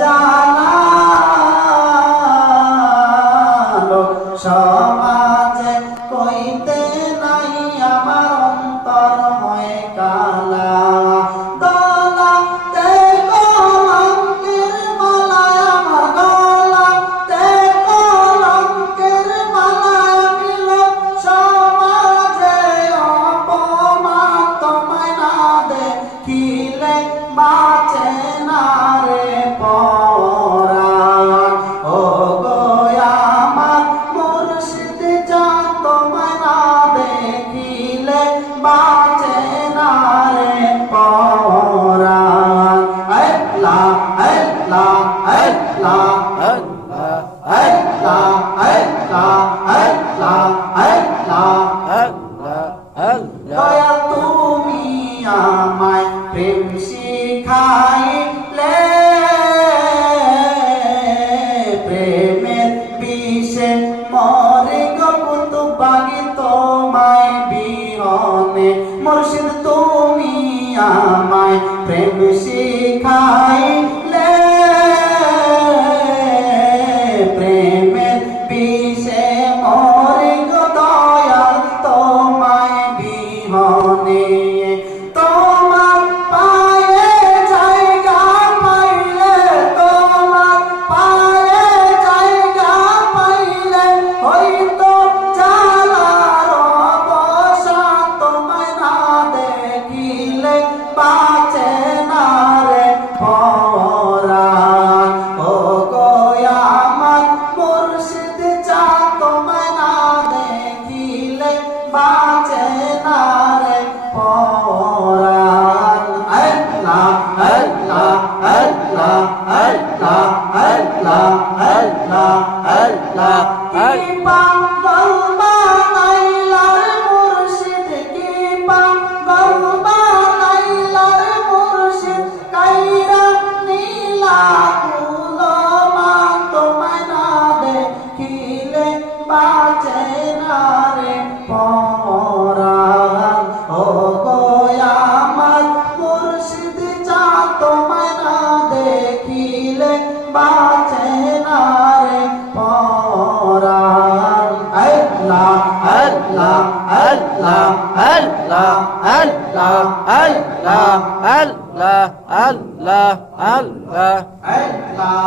জানালো সমাজে কইতে নাই আমার অন্তর হয় কালা গলাতে কলঙ্কের মালা আমার গলাতে কলঙ্কের মালা মিল সমাজে অপমান তোমায় না দেখিলে বাঁচে না রে পরাণ ও গো আমার মুর্শিদ জান তোমায় না দেখিলে বাঁচে না রে পরাণ আল্লাহ আল্লাহ আল্লাহ আল্লাহ আল্লাহ আল্লাহ আল্লাহ দয়া তুমি আমায় প্রেম শিখাইলে প্রেমের বিষে মরে গো কুতুবাগি তোমায় বিহনে মুর্শিদ তুমি আমায় প্রেম শিখাইলে প্রেমের বিষে মরে গো দয়াল তোমায় বিহনে তোমার পায়ে জায়গা পাইলে তোমার পায়ে জায়গা পাইলে হয়তো জালার অবসান তোমায় না দেখিলে বাঁচে না রে পরাণ ও গো আমার মুর্শিদ জান তোমায় না দেখিলে বাঁচে না রে পরাণ আল্লাহ আল্লাহ আল্লাহ আল্লাহ আল্লাহ আল্লাহ আল্লাহ কি পাগল বানাইলার মুর্শিদ কি পাগল বানাইলার মুর্শিদ কাইরা নীলা কুলমান তোমায় না দেখিলে বাঁচে না রে পরাণ ও গো আমার মুর্শিদ জান তোমায় না দেখিলে বাঁচে না রে পরাণ আল্লাহ আল্লাহ আল্লাহ আল্লাহ আল্লাহ আল্লাহ আল্লাহ আল্লাহ আল্লাহ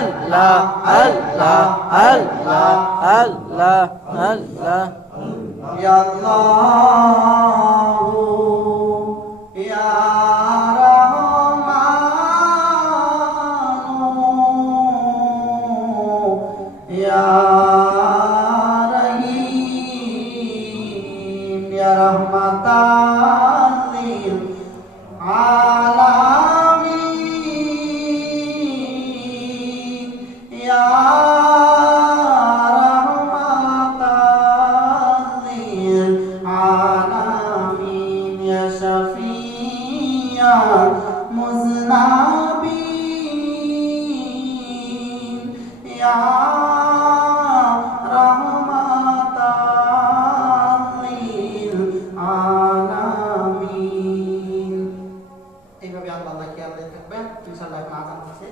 আল্লাহ আল্লাহ আল্লাহ আল্লাহ আল্লাহ ইয়া আল্লাহু ইয়া রহমানু ইয়া রহিম ইয়া রহমাতাল লিল আলামিন ইয়া রহমাতাল লিল আলামিন ইয়া শাফিয়াল মুযনাবিন ইয়া রহমাতাল লিল আলামিন। এইভাবে আল্লাহ খেয়াল থাকবেন ইনশাআল্লাহ। এখন আজান হচ্ছে,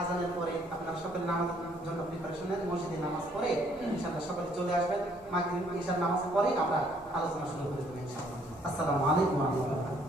আজানের পরে আপনার সকলে নামাজের জন্য প্রিপারেশন নেন, মসজিদে নামাজ পড়ে ইনশাআল্লাহ সকলে চলে আসবেন। মাগরিব ইশার নামাজ পরে আমরা আলোচনা শুরু করে দেব ইনশাআল্লাহ। আসসালামু আলাইকুম ওয়া রাহমাতুল্লাহ।